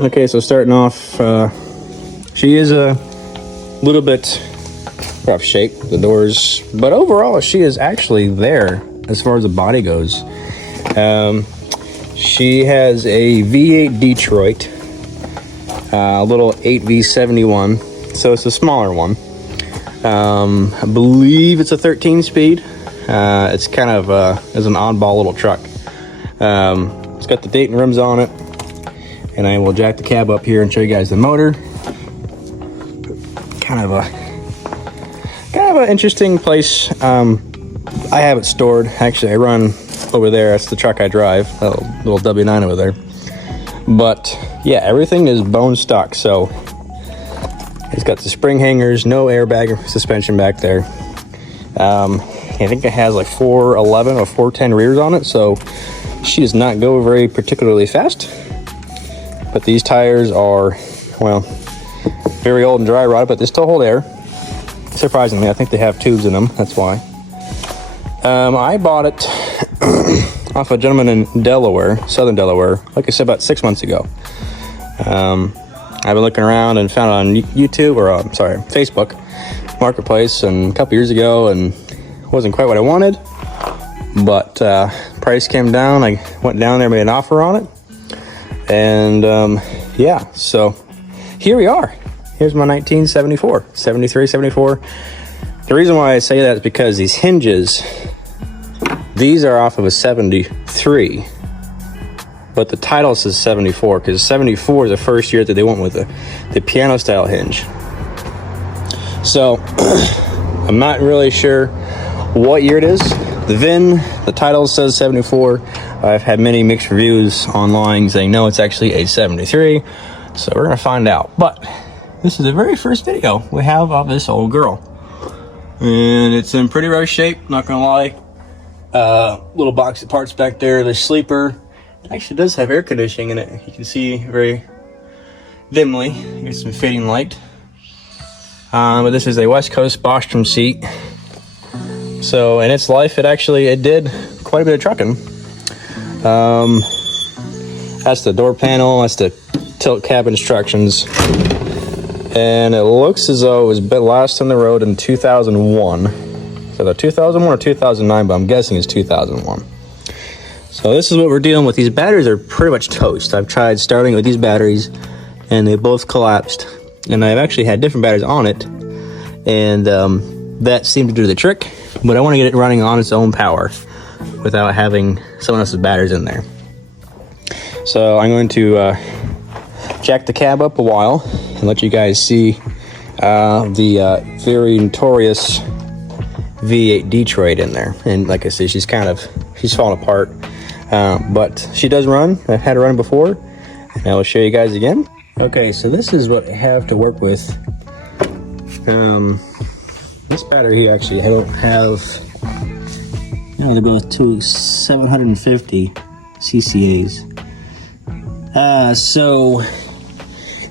Okay, so starting off, she is a little bit rough shape, the doors, but overall she is actually there as far as the body goes. She has a V8 Detroit, a little 8V71, so it's a smaller one. I believe it's a 13 speed. It's kind of is an oddball little truck. It's got the Dayton rims on it, and I will jack the cab up here and show you guys the motor. Kind of an interesting place. I have it stored. Actually, I run over there. That's the truck I drive, a little W9 over there. But yeah, everything is bone stock. So it's got the spring hangers, no airbag suspension back there. I think it has like 411 or 410 rears on it, so she does not go very particularly fast. But these tires are, well, very old and dry rotted, but they still hold air. Surprisingly, I think they have tubes in them. That's why. I bought it off a gentleman in Delaware, southern Delaware, like I said, about 6 months ago. I've been looking around and found it on YouTube, or Facebook Marketplace, and a couple years ago, and it wasn't quite what I wanted. But price came down. I went down there, made an offer on it, and yeah. So here we are. Here's my 1974, 73, 74. The reason why I say that is because these hinges, these are off of a 73, but the title says 74 because 74 is the first year that they went with the piano style hinge. So I'm not really sure what year it is. The VIN, the title says 74. I've had many mixed reviews online saying no, it's actually a 73. So we're gonna find out. But this is the very first video we have of this old girl. And it's in pretty rough shape, not gonna lie. Little box of parts back there. The sleeper actually does have air conditioning in it. You can see very dimly. There's some fading light. But this is a West Coast Bostrom seat. So in its life, it did quite a bit of trucking. That's the door panel. That's the tilt cab instructions. And it looks as though it was last on the road in 2001. So the 2001 or 2009, but I'm guessing it's 2001. So this is what we're dealing with. These batteries are pretty much toast. I've tried starting with these batteries, and they both collapsed. And I've actually had different batteries on it, and that seemed to do the trick. But I want to get it running on its own power without having someone else's batteries in there. So I'm going to jack the cab up a while and let you guys see the very notorious V8 Detroit in there. And like I said, she's falling apart, but she does run. I've had her run before, and I will show you guys again. Okay, so this is what I have to work with. This battery here, actually, I don't have, they're both 750 ccas. So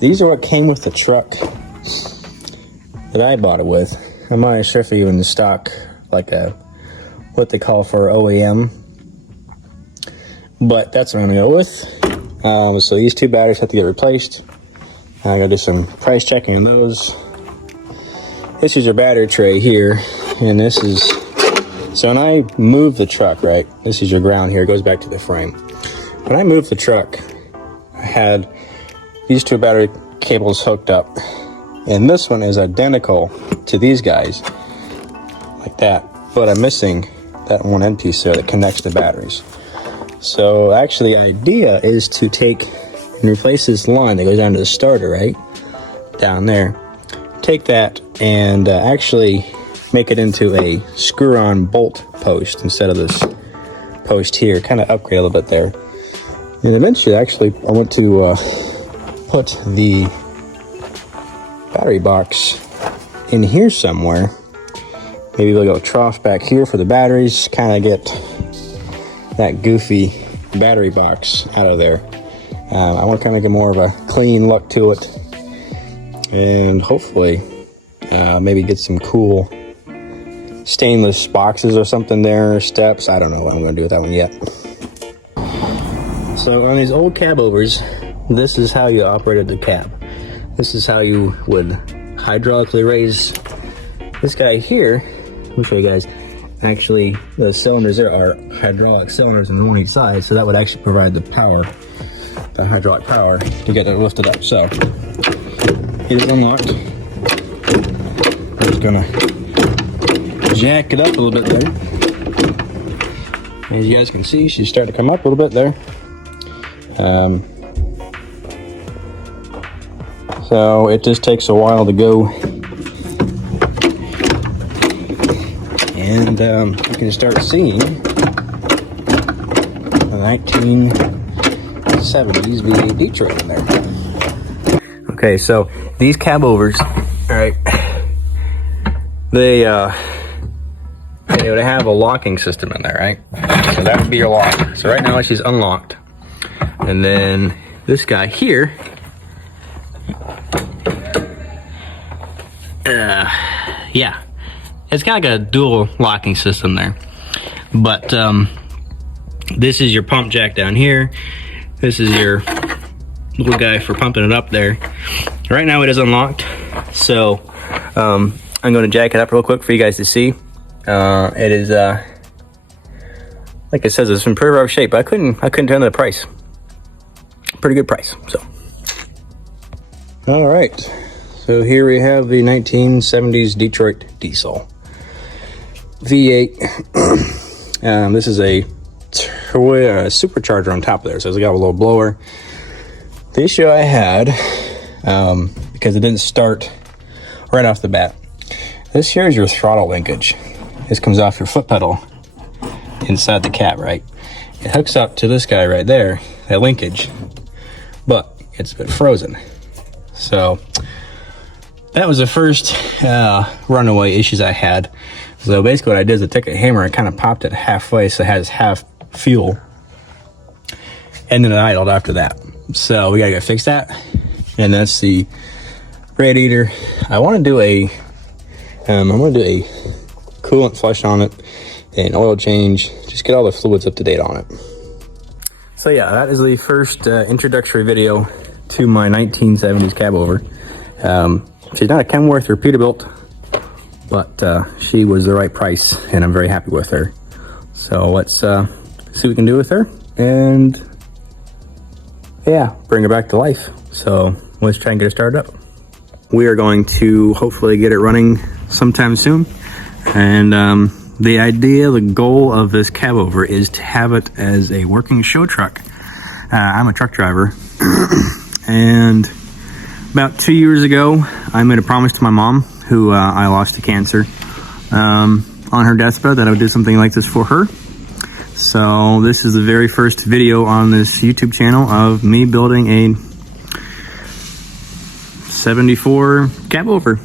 these are what came with the truck that I bought it with. I'm not sure if they're even in stock, like what they call for OEM, but that's what I'm gonna go with. So these two batteries have to get replaced. I gotta do some price checking on those. This is your battery tray here, and this is, so when I move the truck, right, this is your ground here, it goes back to the frame. When I moved the truck, I had these two battery cables hooked up, and this one is identical to these guys, like that, but I'm missing that one end piece there that connects the batteries. So actually the idea is to take and replace this line that goes down to the starter, right, down there. Take that and actually make it into a screw-on bolt post instead of this post here. Kind of upgrade a little bit there. And eventually, actually, I want to put the battery box in here somewhere. Maybe we'll go trough back here for the batteries. Kind of get that goofy battery box out of there. I want to kind of get more of a clean look to it. And hopefully maybe get some cool stainless boxes or something there, steps. I don't know what I'm going to do with that one yet. So on these old Cabovers, this is how you operated the cab. This is how you would hydraulically raise this guy here. Let me show you guys. Actually, the cylinders there are hydraulic cylinders on one each side, so that would actually provide the power, the hydraulic power to get it lifted up. So it is unlocked. I'm just gonna jack it up a little bit there. As you guys can see, she's starting to come up a little bit there. So it just takes a while to go. And you can start seeing the 1970s V8 Detroit in there. Okay, so these Cabovers, all right, they would have a locking system in there, right? So that would be your lock. So right now she's unlocked. And then this guy here, yeah, it's got like a dual locking system there. But this is your pump jack down here. This is your little guy for pumping it up there. Right now it is unlocked, so I'm going to jack it up real quick for you guys to see. It is like it says, it's in pretty rough shape. But I couldn't tell the price. Pretty good price. So all right, so here we have the 1970s Detroit diesel V8. This is a supercharger on top of there, so it's got a little blower. The issue I had, because it didn't start right off the bat, this here is your throttle linkage. This comes off your foot pedal inside the cab, right? It hooks up to this guy right there, that linkage, but it's been frozen. So that was the first runaway issues I had. So basically what I did is I took a hammer and kind of popped it halfway so it has half fuel, and then it idled after that. So we gotta go fix that. And that's the radiator. I want to do a coolant flush on it, and oil change, just get all the fluids up to date on it. So yeah, that is the first introductory video to my 1970s Cabover. She's not a Kenworth or Peterbilt, but she was the right price, and I'm very happy with her. So let's see what we can do with her, and yeah, bring her back to life. So let's try and get her started up. We are going to hopefully get it running sometime soon, and the idea, the goal of this Cabover is to have it as a working show truck. I'm a truck driver, and about 2 years ago, I made a promise to my mom, who I lost to cancer, on her deathbed, that I would do something like this for her. So this is the very first video on this YouTube channel of me building a 74 Cabover.